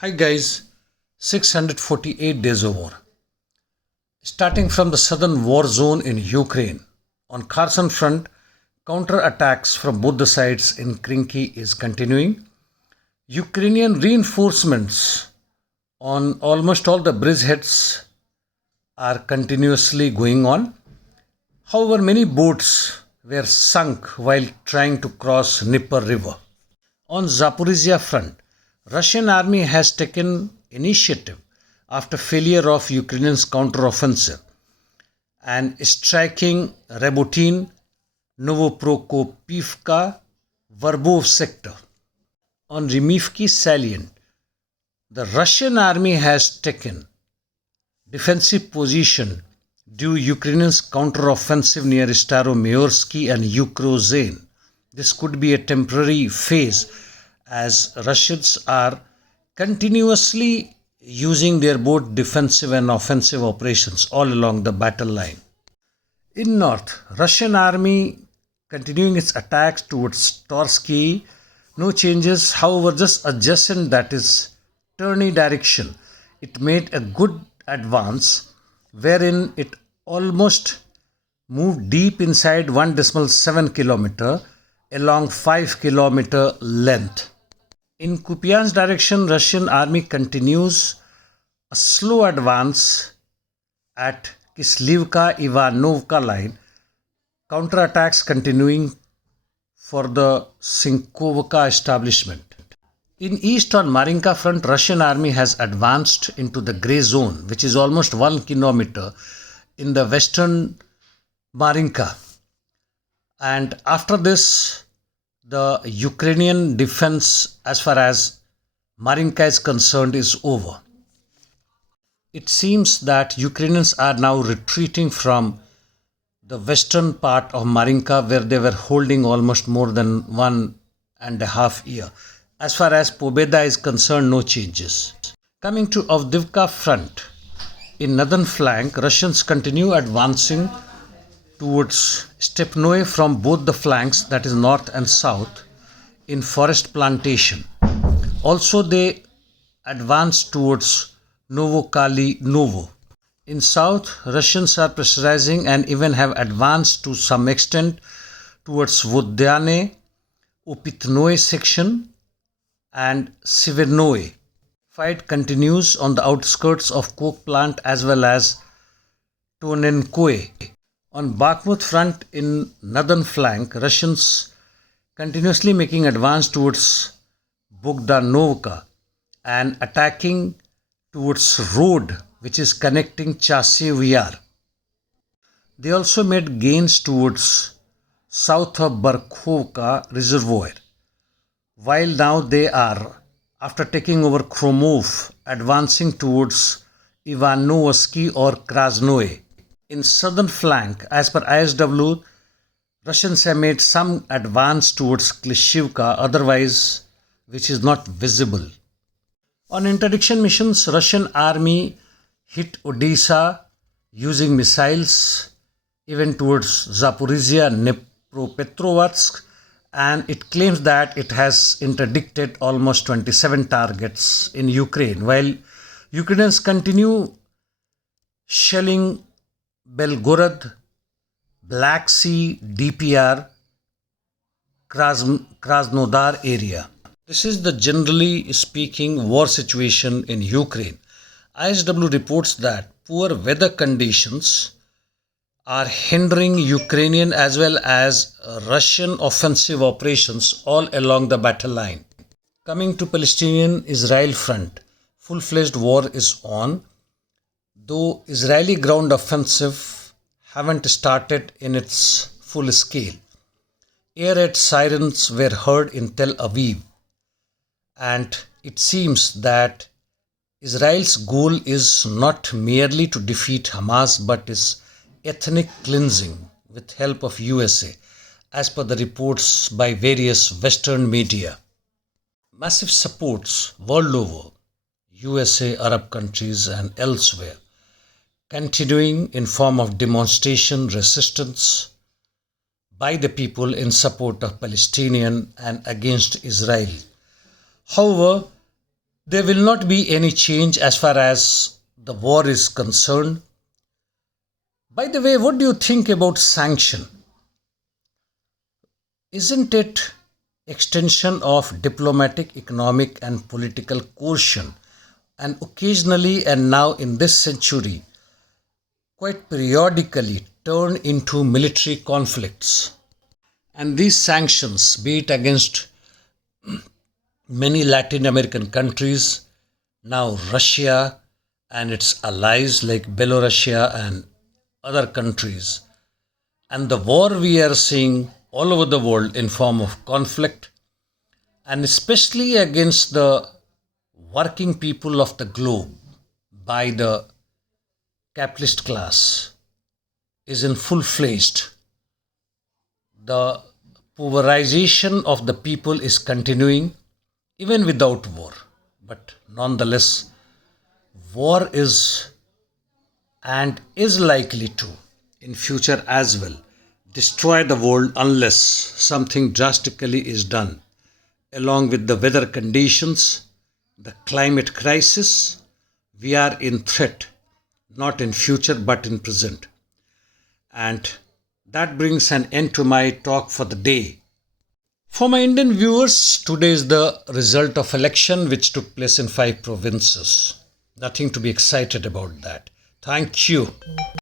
Hi guys, 648 days of war. Starting from the southern war zone in Ukraine, on Kherson front, counter-attacks from both the sides in Krinky is continuing. Ukrainian reinforcements on almost all the bridgeheads are continuously going on. However, many boats were sunk while trying to cross Dnieper River. On Zaporizhia front, Russian army has taken initiative after failure of Ukraine's counter-offensive and striking Rabotin, Novoprokopivka, Verbov sector. On Remivki salient, the Russian army has taken defensive position due Ukraine's counter-offensive near Staromayorsky and Ukrozen. This could be a temporary phase as Russians are continuously using their both defensive and offensive operations all along the battle line. In north, Russian army continuing its attacks towards Torsky. No changes, however, just adjacent, that is Terny direction. It made a good advance wherein it almost moved deep inside 1.7 kilometer along 5 kilometer length. In Kupiansk direction, Russian army continues a slow advance at Kislivka-Ivanovka line. Counterattacks continuing for the Sinkovka establishment. In east on Marinka front, Russian army has advanced into the grey zone, which is almost 1 kilometer in the western Marinka. And after this, the Ukrainian defense as far as Marinka is concerned is over. It seems that Ukrainians are now retreating from the western part of Marinka where they were holding almost more than 1.5 years. As far as Pobeda is concerned, no changes. Coming to Avdiivka front, in northern flank, Russians continue advancing towards Stepnoe from both the flanks, that is north and south, in forest plantation. Also, they advance towards Novokali Novo. In south, Russians are pressurizing and even have advanced to some extent towards Vodyane, Opitnoe section and Sivernoe. Fight continues on the outskirts of coke plant as well as Tonenkoe. On Bakhmut front in northern flank, Russians continuously making advance towards Bogdanovka and attacking towards road which is connecting Chasiv Yar. They also made gains towards south of Barkhovka reservoir, while now they are, after taking over Kromov, advancing towards Ivanovsky or Krasnoye. In southern flank, as per ISW, Russians have made some advance towards Klishivka, otherwise which is not visible. On interdiction missions, Russian army hit Odisha using missiles even towards Zaporizhia, Dnipropetrovsk, and it claims that it has interdicted almost 27 targets in Ukraine, while Ukrainians continue shelling Belgorod, Black Sea, DPR, Krasnodar area. This is the generally speaking war situation in Ukraine. ISW reports that poor weather conditions are hindering Ukrainian as well as Russian offensive operations all along the battle line. Coming to Palestine Israel front, full-fledged war is on, though Israeli ground offensive haven't started in its full scale. Air raid sirens were heard in Tel Aviv, and it seems that Israel's goal is not merely to defeat Hamas but is ethnic cleansing with help of USA, as per the reports by various Western media. Massive supports world over, USA, Arab countries and elsewhere, continuing in form of demonstration resistance by the people in support of Palestinian and against Israel. However, There will not be any change as far as the war is concerned. By the way, what do you think about sanction? Isn't it extension of diplomatic, economic and political coercion, and occasionally and now in this century quite periodically turn into military conflicts? And these sanctions, be it against many Latin American countries, now Russia and its allies like Belarusia and other countries, and the war we are seeing all over the world in form of conflict, and especially against the working people of the globe by the capitalist class, is in full fledged. The pulverization of the people is continuing even without war. But nonetheless, war is and is likely to, in future as well, destroy the world unless something drastically is done, along with the weather conditions, the climate crisis. We are in threat, not in future but in present. And that brings an end to my talk for the day. For my Indian viewers, today is the result of election which took place in 5 provinces. Nothing to be excited about that. Thank you.